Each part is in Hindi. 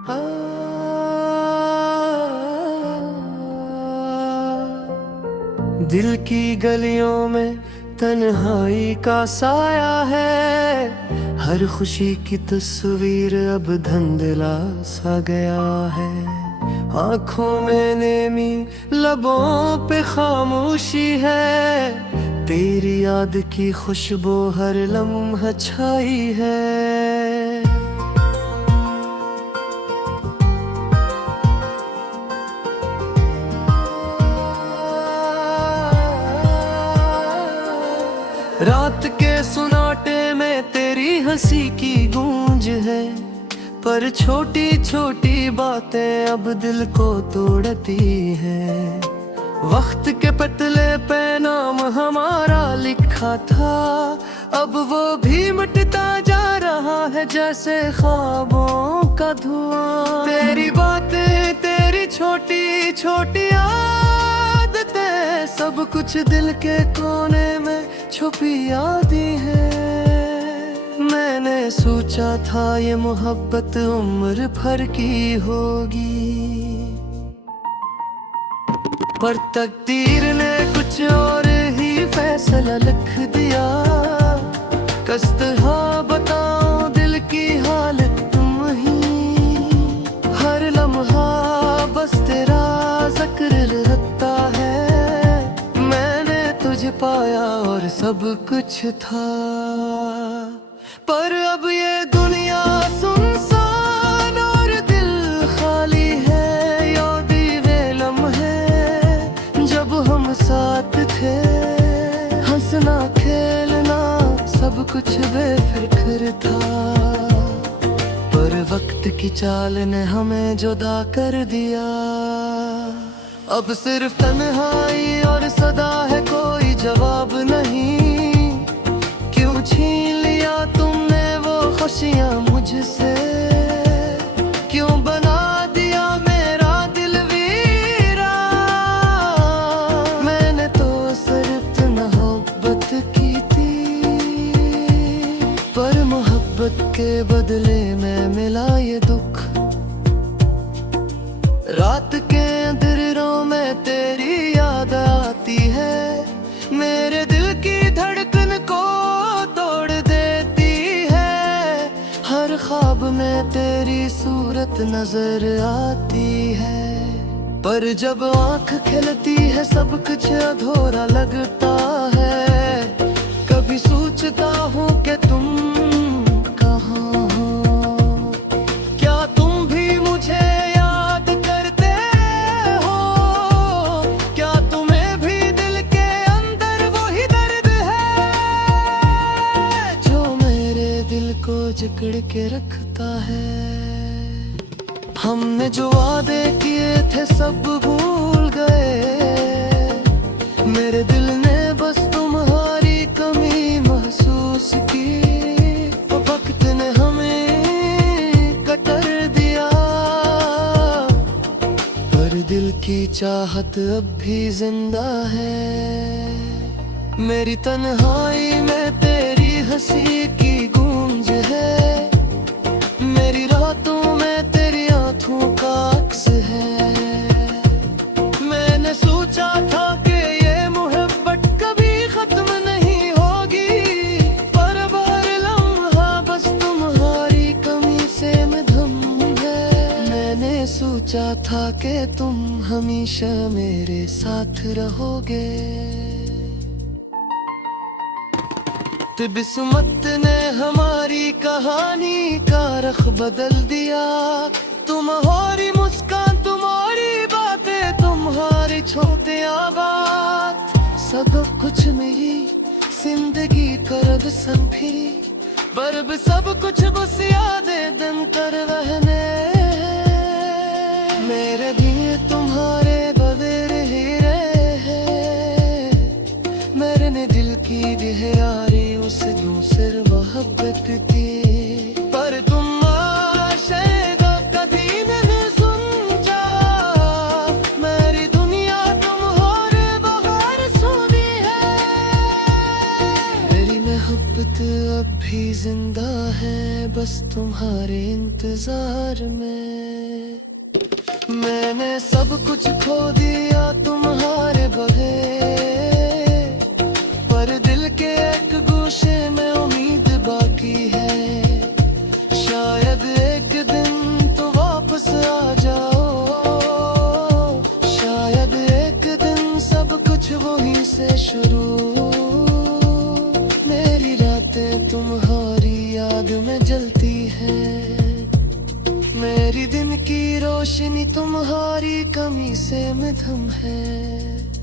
आ, दिल की गलियों में तन्हाई का साया है, हर खुशी की तस्वीर अब धुंधला सा गया है। आँखों में नेमी, लबों पे खामोशी है, तेरी याद की खुशबू हर लम्हा छाई है। रात के सुनाटे में तेरी हंसी की गूंज है, पर छोटी छोटी बातें अब दिल को तोड़ती हैं। वक्त के पतले पे नाम हमारा लिखा था, अब वो भी मिटता जा रहा है जैसे ख्वाबों का धुआं। तेरी बातें, तेरी छोटी छोटी आदतें, सब कुछ दिल के कोने में छुपी यादें हैं। मैंने सोचा था ये मोहब्बत उम्र भर की होगी, पर तकदीर ने कुछ और ही फैसला लिख दिया। किस तरह बताऊं दिल की हालत तुम ही, हर लम्हा बस तेरा जिक्र रहता है। मैंने तुझे पाया और सब कुछ था, पर अब ये दुनिया सुनसान और दिल खाली है। यादें वे लम्हे जब हम साथ थे, हंसना खेलना सब कुछ बेफिक्र था, पर वक्त की चाल ने हमें जुदा कर दिया। अब सिर्फ तन्हाई और सदा है, कोई जवाब नहीं। क्यों छीन लिया तुमने वो खुशियाँ मुझसे, क्यों बना दिया मेरा दिल वीरा। मैंने तो सिर्फ मोहब्बत की थी, पर मोहब्बत के बदले में मिला ये दुख। रात के अंधेरों में तेरी याद आती है, मेरे दिल की धड़कन को तोड़ देती है। हर ख्वाब में तेरी सूरत नजर आती है, पर जब आँख खिलती है सब कुछ अधूरा लगता है। कभी सोचता हूँ कि तुम कहाँ हो, क्या तुम भी मुझे याद करते हो, क्या तुम्हें भी दिल के अंदर वही दर्द है जो मेरे दिल को जकड़ के रखता है। हमने जो वादे किए थे सब भूल गए, मेरे दिल ने बस तुम्हारी कमी महसूस की। वक्त ने हमें कतर दिया, पर दिल की चाहत अब भी जिंदा है। मेरी तन्हाई में तेरी हंसी की गूंज है, मेरी रातों में तेरी आंखों का अक्स है। मैंने सोचा था कि ये मोहब्बत कभी खत्म नहीं होगी, पर अब हर लम्हा बस तुम्हारी कमी से मधुम है। मैंने सोचा था कि तुम हमेशा मेरे साथ रहोगे, किस्मत ने हमारी कहानी का रख बदल दिया। तुम्हारी मुस्कान, तुम्हारी बातें, तुम्हारी छोटिया बात, सब कुछ मेरी जिंदगी कर संभी। पर सब कुछ बस यादें दम कर रहने, मेरे भी तुम्हारे बगैर ही रहे। मेरे ने दिल की गहराई उस दूसर मोहब्बत की, पर तुम आशिक़ कभी नहीं समझा। मेरी दुनिया तुम्हारे बगैर सोती है, मेरी मोहब्बत मोहब्बत अब भी जिंदा है बस तुम्हारे इंतजार में। मैंने सब कुछ खो दिया तुम्हारे बगैर, पर दिल के एक गोशे में उम्मीद बाकी है। शायद एक दिन तो वापस आ जाओ, शायद एक दिन सब कुछ वहीं से शुरू। मेरी रातें तुम्हारी याद में जलती है, मेरी दिन की रोशनी तुम्हारी कमी से मध्यम है।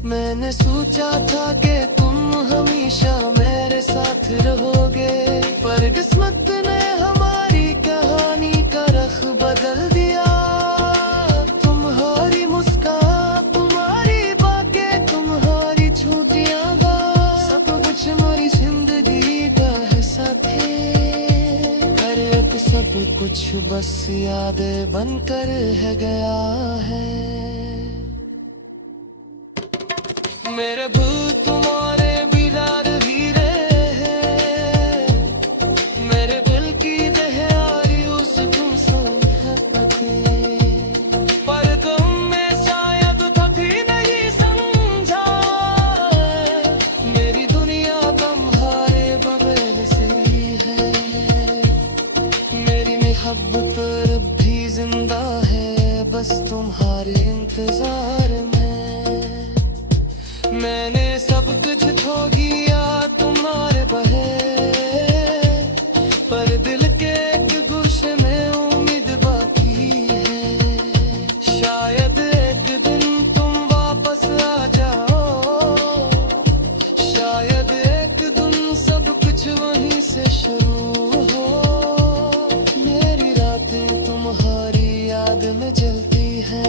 मैंने सोचा था कि तुम हमेशा मेरे साथ रहोगे, पर किस्मत ने हमारी कहानी का रख बदल दिया। तुम्हारी मुस्कान, तुम्हारी बातें, तुम्हारी छूटियां, सब कुछ मेरी जिंदगी का हिस्सा थे। हर एक सब कुछ बस यादें बनकर है गया है। मेरे भूल तुम्हारे बिगाड़ ही रहे हैं, मेरे दिल की दहाड़ियों से तुम सो रहते, पर तुमने शायद कभी नहीं समझा। मेरी दुनिया तुम्हारे बगैर से ही है, मेरी मोहब्बत अब भी जिंदा है बस तुम्हारे इंतजार में। मैंने सब कुछ खो दिया तुम्हारे बगैर, पर दिल के एक गोशे में उम्मीद बाकी है। शायद एक दिन तुम वापस आ जाओ, शायद एक दिन सब कुछ वहीं से शुरू हो। मेरी रातें तुम्हारी याद में जलती है,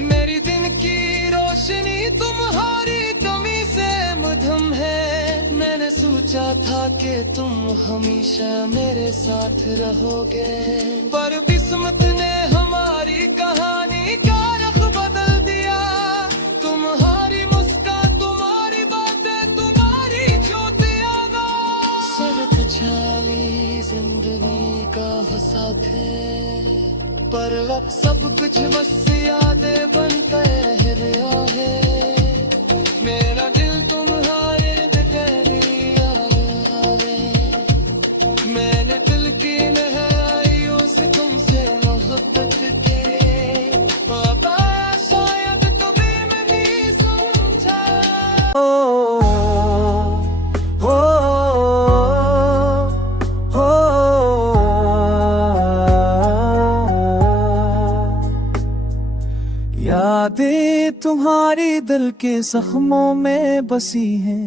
मेरी दिन की रोशनी तुम्हारी कमी से मध्यम है। मैंने सोचा था कि तुम हमेशा मेरे साथ रहोगे, पर किस्मत ने हमारी कहानी का रुख बदल दिया। तुम्हारी मुस्कान, तुम्हारी बातें, तुम्हारी छूटियां, सड़क चाली जिंदगी का हिस्सा थे, पर अब सब कुछ बस यादें बनकर रह गया है। मेरा दिल तुम्हारे बगैर आवे, मैंने दिल की गहराइयों से तुमसे मोहब्बत की, पापा शायद कभी मैं नहीं समझा। यादें तुम्हारी दिल के जख्मों में बसी हैं,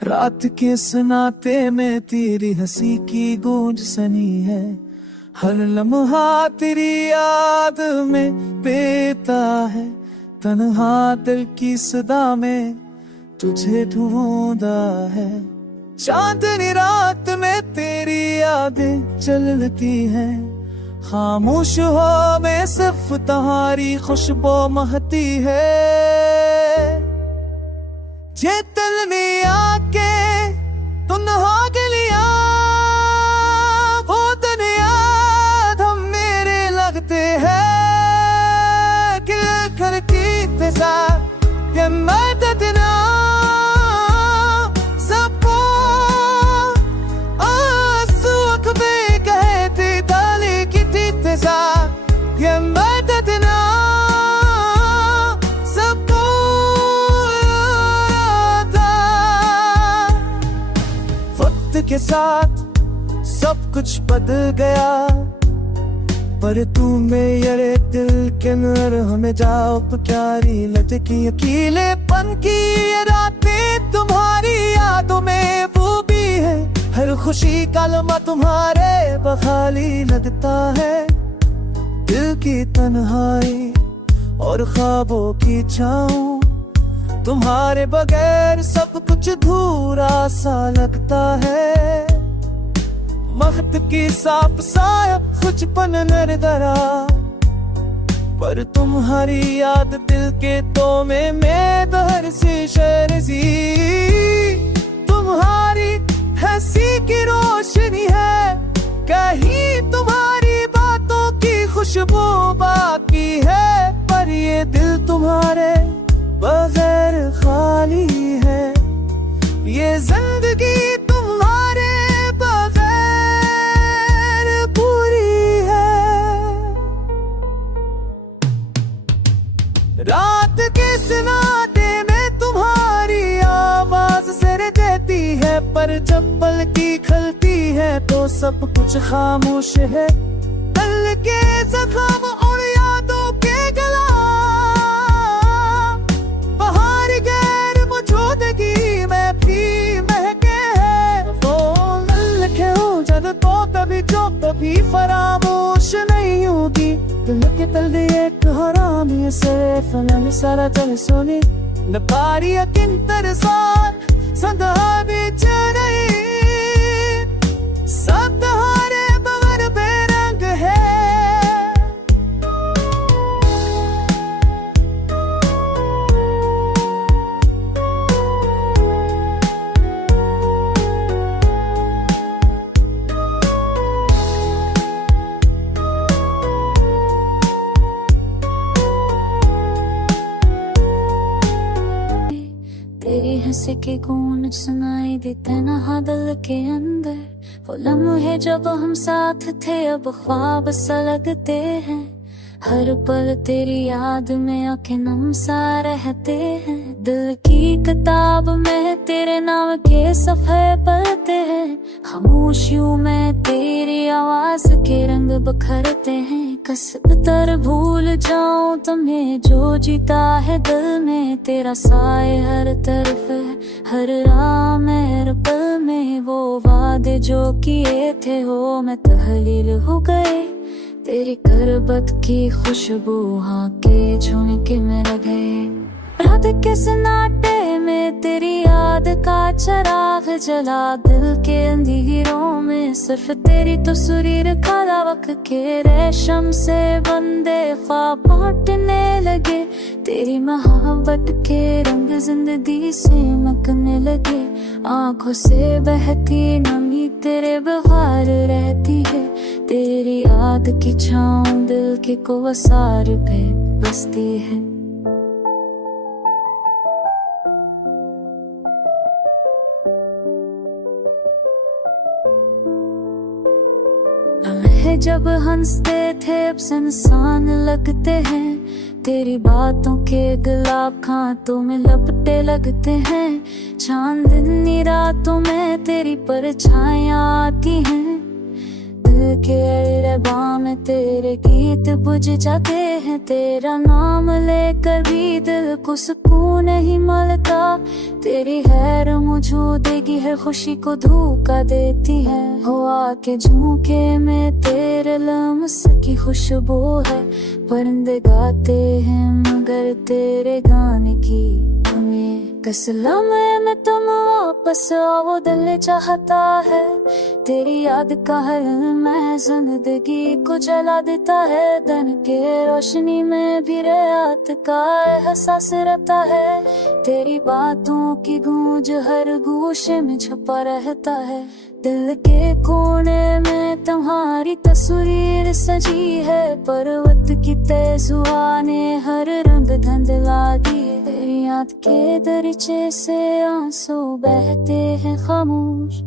रात के सन्नाटे में तेरी हंसी की गूंज सनी है। हर लम्हा तेरी याद में बेता है, तन्हा दिल की सदा में तुझे ढूंढा है। चांदनी रात में तेरी यादें चलती हैं, खामोश हो में सिर्फ तुम्हारी खुशबू महती है। जे दिल में आके तुन्हा गलियां, वो दिन याद हम मेरे लगते हैं। कि घर की तजा ये मदद ना सबको आंसू अखबे कहती डाली की तजा ये मदद ना सबको था। वक्त के साथ सब कुछ बदल गया, पर तू मेरे दिल के अंदर हमें जाओ प्यारी लटकी अकेलेपन की ये रातें तुम्हारी यादों में वो भी है। हर खुशी का लम्हा तुम्हारे बखाली लगता है। दिल की तन्हाई और ख्वाबों की छाँव, तुम्हारे बगैर सब कुछ अधूरा सा लगता है। वक्त की साफ साया कुछपन नरदरा, पर तुम्हारी याद दिल के तोमे में बहर सी शर्जी। तुम्हारी खुशबू बाकी है, पर ये दिल तुम्हारे बगैर खाली है। ये जिंदगी तुम्हारे बगैर पूरी है। रात के सन्नाटे में तुम्हारी आवाज सिर देती है, पर जब पलकी खलती है तो सब कुछ खामोश है। दिल के जख्म और यादों के गला, बाहर गैर मौजूदगी में भी महके है। वो लिखे हो जब तो कभी जो कभी फरामोश नहीं होगी। दिल के तल एक हरामी से फलन सारा चल सोनी न पारी यकीन तरसान संधा बीच नहीं। सब तुम्हारे बगैर बेरंग है। तेरी हंसी की गूंज सुनाई देते ना दिल के अंदर। वो लम्हे जब हम साथ थे अब ख्वाब सा लगते हैं। हर पल तेरी याद में आंखें नम सा रहते हैं। दिल की किताब में तेरे नाम के सफ़े पढ़ते हैं। खामोशियों में तेरी आवाज के रंग बखरते हैं। कसकर भूल जाऊं तुम्हें जो जीता है दिल में। तेरा साए हर तरफ है, हर राह में हर पल में। वो वादे जो किए थे हो मैं तहलील हो गए। तेरी करबत की खुशबू हाँ के झुमके में लगे। रात के सन्नाटे में तेरी याद का चिराग जला। दिल के अंधेरों में सिर्फ तेरी तस्वीर खड़ा वक्त के रेशम से बंदे ख्वाब बांटने लगे। तेरी मोहब्बत के रंग जिंदगी से मकने लगे। आंखों से बहती नमी तेरे बहार रहती है। तेरी याद की छाँव दिल के कोसार पे बसती है। लम्हे जब हंसते थे अब सुनसान लगते हैं। तेरी बातों के गुलाब खातों में लपटे लगते हैं। चांदनी रातों में तेरी परछाइयां आती हैं। दिल के रहबा में तेरे गीत बुझ जाते हैं। तेरा नाम लेकर भी दिल को सुकून नहीं मिलता। तेरी हैर मौजूदगी हर खुशी को धोखा देती है। हवा के झोंके में तेरे लम्स की खुशबू है। परिंदे गाते हैं मगर तेरे गाने की हमें किस लम्हे में तुम वापस आओ दिल चाहता है। तेरी याद का हर मैं जिंदगी को जला देता है। दिन के रोशनी में भी रात का एहसास रहता है। तेरी बातों की गूंज हर गोशे में छुपा रहता है। दिल के कोने में तुम्हारी तस्वीर सजी है। पर्वत की तेज हवा ने हर रंग धुंधला दिए। तेरी याद के दरिचे से आंसू बहते हैं खामोश।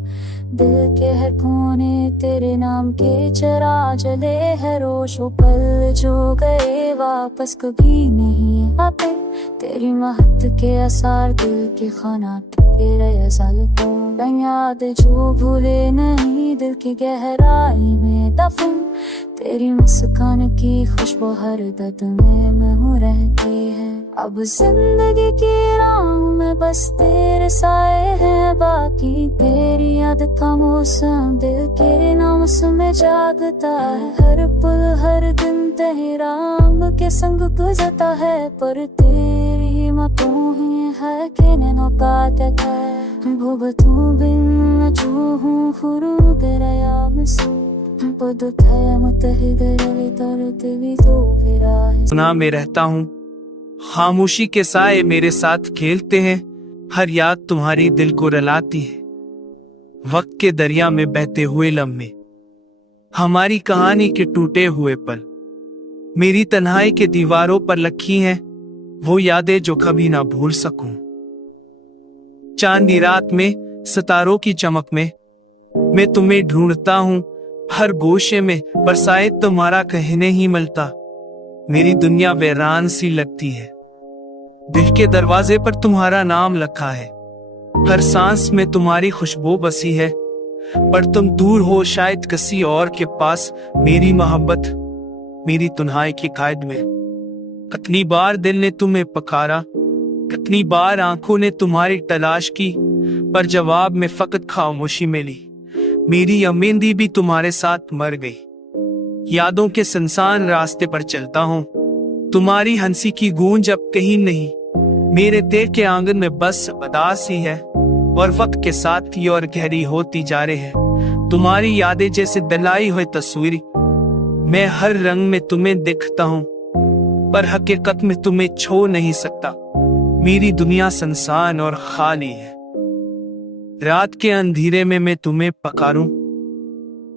दिल के हर कोने तेरे नाम के चरा जले है रोश। वो पल जो गए वापस कभी नहीं आते। तेरी महक के आसार दिल के खानात तेरे अज़ल को याद जो भूले नहीं दिल की गहराई में दफन। तेरी मुस्कान की खुशबू हर दर्द में महू रहती है। अब जिंदगी की राहों में बस तेरे साए हैं बाकी। तेरी याद का मौसम दिल के नाम में जागता है। हर पल हर दिन तेरा रंग के संग गुजरता है। पर तेरी हिम्मतों ही है कि नैनो काटता है। भूबतू बिन चूहूं फुरू गया मसू सुना में रहता हूँ, खामोशी के साए मेरे साथ खेलते हैं। हर याद तुम्हारी दिल को रुलाती है। वक्त के दरिया में बहते हुए लम्हे, हमारी कहानी के टूटे हुए पल। मेरी तन्हाई के दीवारों पर लखी हैं वो यादें जो कभी ना भूल सकूं। चांदी रात में सितारों की चमक में मैं तुम्हें ढूंढता हूँ, हर गोशे में पर शायद तुम्हारा कहीं नहीं मिलता। मेरी दुनिया वीरान सी लगती है, दिल के दरवाजे पर तुम्हारा नाम लिखा है, हर सांस में तुम्हारी खुशबू बसी है। पर तुम दूर हो शायद किसी और के पास, मेरी मोहब्बत मेरी तन्हाई की कैद में। कितनी बार दिल ने तुम्हें पुकारा, कितनी बार आंखों ने तुम्हारी तलाश की, पर जवाब में फकत खामोशी मिली। मेरी अमेंदी भी तुम्हारे साथ मर गई। यादों के सुनसान रास्ते पर चलता हूँ, तुम्हारी हंसी की गूंज अब कहीं नहीं। मेरे दिल के आंगन में बस उदासी है, और वक्त के साथ ही और गहरी होती जा रही है। तुम्हारी यादें जैसे दलाई हुई तस्वीर, मैं हर रंग में तुम्हें दिखता हूँ, पर हकीकत में तुम्हें छो नहीं सकता। मेरी दुनिया सुनसान और खाली है। रात के अंधेरे में मैं तुम्हें पुकारूं,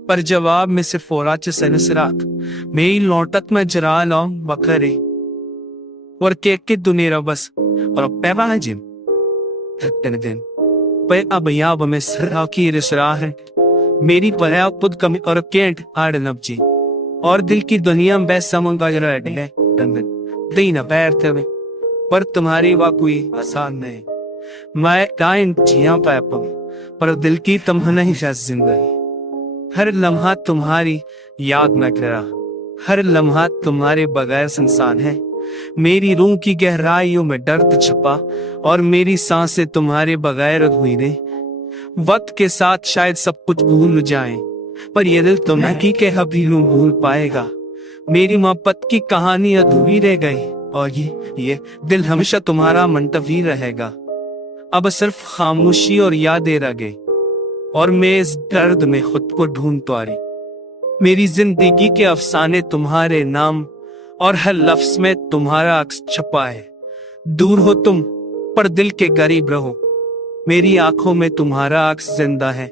पर जवाब में सिर्फ ओराच सनसरात। मेरी लौटत में जरा लाऊं बकरे और केक के दुनिया बस और पैवा जिम दिन पे अब याब में सरा की रिसरा है। मेरी पराया खुद कमी और केंट आड़ नब्जी और दिल की दुनिया में बेसमंगा है दीना पैर थे पर तुम्हारी वा कोई आसान नहीं। मैं टाइम जिया पैप पर दिल की तुम नहीं जिंदगी। हर लम्हा तुम्हारी याद न करा, हर लम्हा तुम्हारे बगैर संसान है। मेरी रूह की गहराइयों में दर्द छुपा और मेरी सांसें तुम्हारे बगैर हुई ने। वक्त के साथ शायद सब कुछ भूल जाए, पर ये दिल तुम्हें की के कभी न भूल पाएगा। मेरी मोहब्बत की कहानी अधूरी रह गई और ये दिल हमेशा तुम्हारा मंतवी रहेगा। अब सिर्फ खामोशी और यादें रह गई और मैं इस दर्द में खुद को ढूंढता रही। मेरी जिंदगी के अफसाने तुम्हारे नाम और हर लफ्ज में तुम्हारा अक्स छपा है। दूर हो तुम पर दिल के करीब रहो, मेरी आंखों में तुम्हारा अक्स जिंदा है।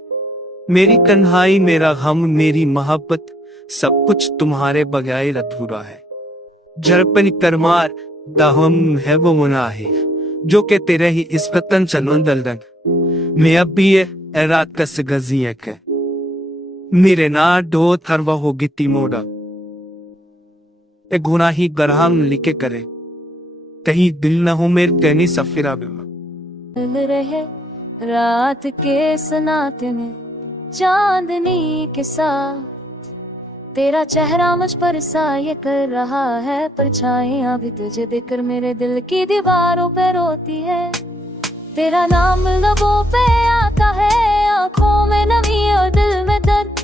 मेरी तन्हाई, मेरा गम, मेरी मोहब्बत, सब कुछ तुम्हारे बगैर अधूरा है। झड़पन करमार दाहम है वो मुनाहिर जो के तेरे ही इस वतन चलो दलदन। मैं अब भी ये रात का सगजी है मेरे ना डो थरवा हो गिट्टी मोड़ा ए गुनाही गरहम लिखे करे कहीं दिल न हो मेरे तेनी सफिरा बिमा। रहे रात के सनाते में चांदनी के साथ तेरा चेहरा मुझ पर साये कर रहा है, परछाइयां भी तुझे देखकर मेरे दिल की दीवारों पे रोती है। तेरा नाम लबों पे आता है, आंखों में नमी और दिल में दर्द।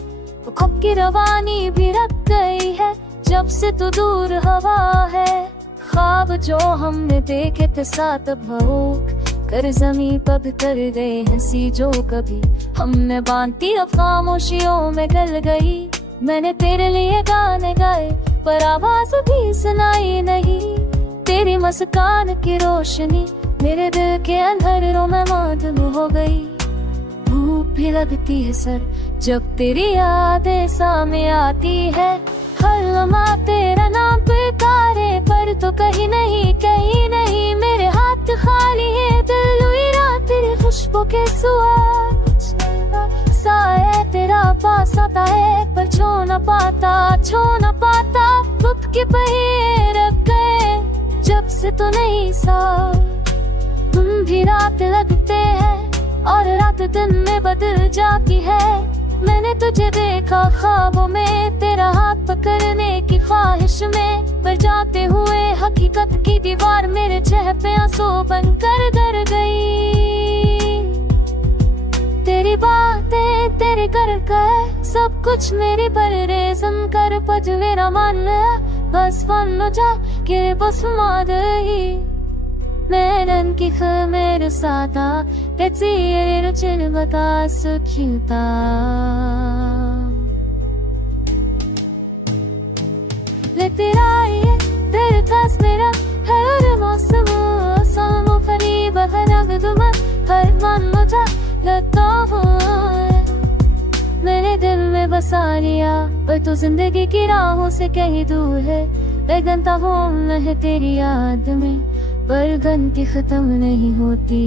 तो खब की रवानी भी रख गई है जब से तू दूर हवा है। ख्वाब जो हमने देखे थे साथ भूख कर जमीन पर कर गए हंसी जो कभी हमने बांधी अब खामोशियों में गल गई। मैंने तेरे लिए गाने गाए पर आवाज भी सुनाई नहीं। तेरी मुस्कान की रोशनी मेरे दिल के अंधेरों में मौन हो गई। भूख भी लगती है सर जब तेरी यादें सामने आती है। हर लम्हा तेरा नाम पुकारे पर तो कहीं नहीं मेरे हाथ खाली है। दिल हुई रात तेरी खुशबू के स्वाद साया तेरा पास आता है पर छो न पाता खुद के पहिए रख गए जब से तो नहीं सा। तुम भी रात लगते हैं और रात दिन में बदल जाती है। मैंने तुझे देखा ख्वाबों में तेरा हाथ पकड़ने की ख्वाहिश में, पर जाते हुए हकीकत की दीवार मेरे चेहरे पे आंसू बनकर डर गई। तेरी बातें तेरे कर सब कुछ मेरी बलरेज़म कर पजवेरा मान बस फन जा के बस मादही मेरन की मेरे साथा तेरे रुचिर बता सुखिता। ले तेरा ये तेरे पास मेरा हर मौसम सामो करीब हर दुमा हर मन मुझा लगता हूँ। मैंने दिल में बसा लिया पर तू जिंदगी की राहों से कहीं दूर है। बेगनता हूँ मैं तेरी याद में, पर गंती खत्म नहीं होती।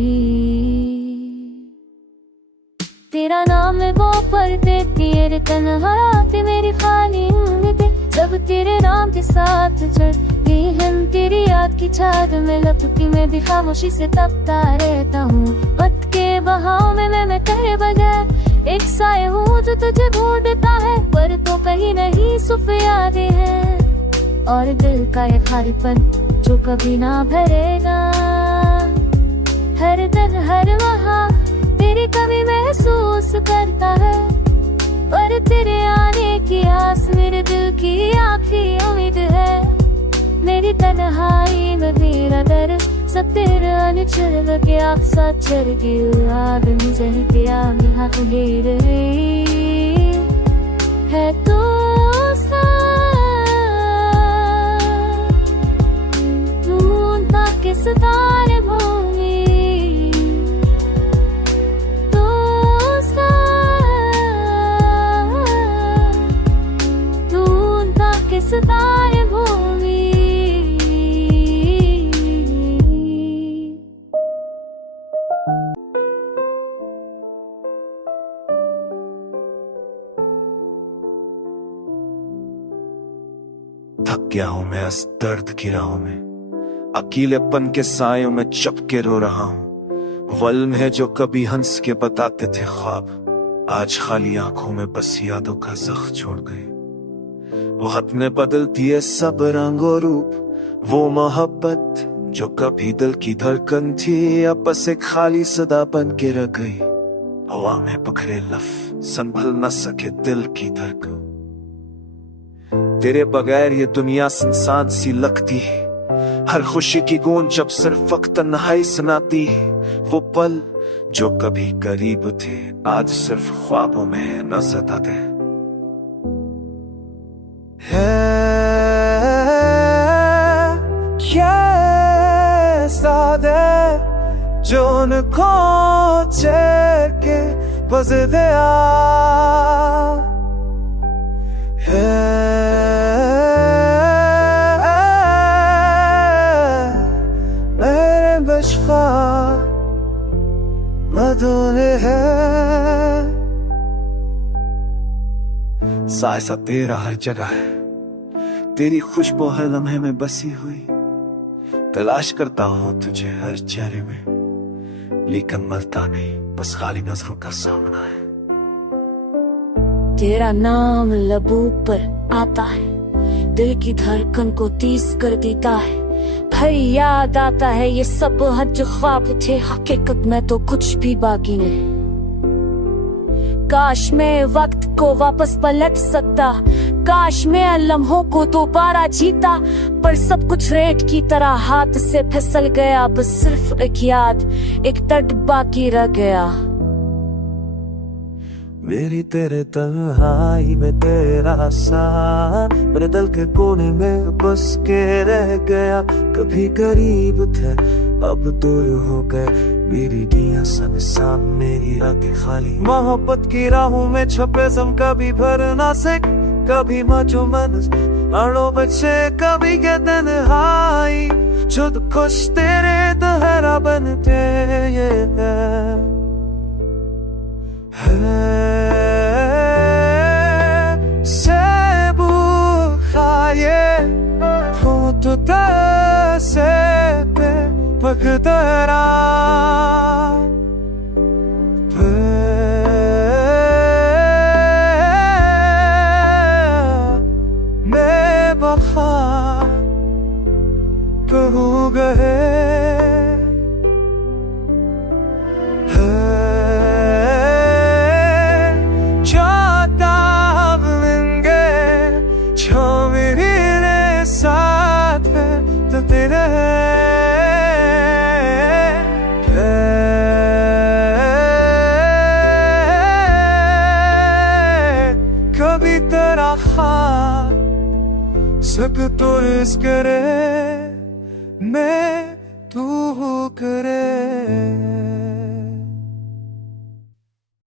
तेरा नाम है वो पढ़ते तेरे तन्हाते मेरी खाली उम्मीदें सब तेरे नाम के साथ चढ़ती हैं। तेरी याद की चाद में लपटी मैं भी खामोशी से तपता रहता हूँ। वक्त के बहाव में मैं तेरे बगैर एक साए हूँ जो तुझे ढूंढता है, पर तो कहीं नहीं सुफ यादें हैं और दिल का ये खालीपन जो कभी ना भरेगा। हर दिन हर वहाँ तेरी कमी महसूस करता है, पर तेरे आने की आस मेरे दिल की आखिरी उम्मीद है। मेरी तन्हाई में मेरा दर्द सब तेरे अनचल के आप साथ चल के आदमी जह के आगे हाथ घेर रही है तो ढूंढता के सितारे भूमि सितारे भूमि। थक गया हूं मैं इस दर्द की राहों में, अकेलेपन के सायों में चपके रो रहा हूं। वल्म है जो कभी हंस के बताते थे ख्वाब, आज खाली आंखों में बस यादों का जख्म छोड़ गए। वक्त ने बदल दिए सब रंग और रूप, वो मोहब्बत जो कभी दिल की धड़कन थी अब बस एक खाली सदा बन के रह गई। हवा में बिखरे लफ्ज संभल न सके दिल की धड़कन। तेरे बगैर ये दुनिया सुनसान सी लगती है, हर खुशी की गूंज जब सिर्फ वक्त तन्हाई सुनाती है। वो पल जो कभी करीब थे आज सिर्फ ख्वाबों में नजर आते हैं। क्या सादे जोन को चेके बज दिया है मेरे बशफा मधुने है। सायसा तेरा हर जगह है, तेरी खुशबू हर लम्हे में बसी हुई। तलाश करता हूँ तुझे हर चेहरे में, लेकिन मिलता नहीं, बस खाली नजरों का सामना है। तेरा नाम लबों पर आता है, दिल की धड़कन को तेज कर देता है। फिर याद आता है ये सब हद जो ख्वाब थे, हकीकत में तो कुछ भी बाकी नहीं। काश मैं वक्त को वापस पलट सकता, काश मैं लम्हों को दोबारा जीता, पर सब कुछ रेत की तरह हाथ से फिसल गया। बस सिर्फ एक याद, एक दर्द बाकी रह गया। मेरी तेरे तन्हाई में तेरा साथ मेरे दिल के कोने में बस के रह गया। कभी करीब थे अब दूर हो गए, मेरी दिया सन साम मेरी रातें खाली। मोहब्बत की राहों में छपे सम कभी भर ना सक, कभी मचो मन अड़ो बच्चे कभी के तन्हाई। जुद खुश तेरे तहरा बनते ये सेबू खाए फूट से पे पकतरा मैं बखा कहूँ गए तेरे कभी तेरा ख्वाब सब तो इस करे मैं तू करे।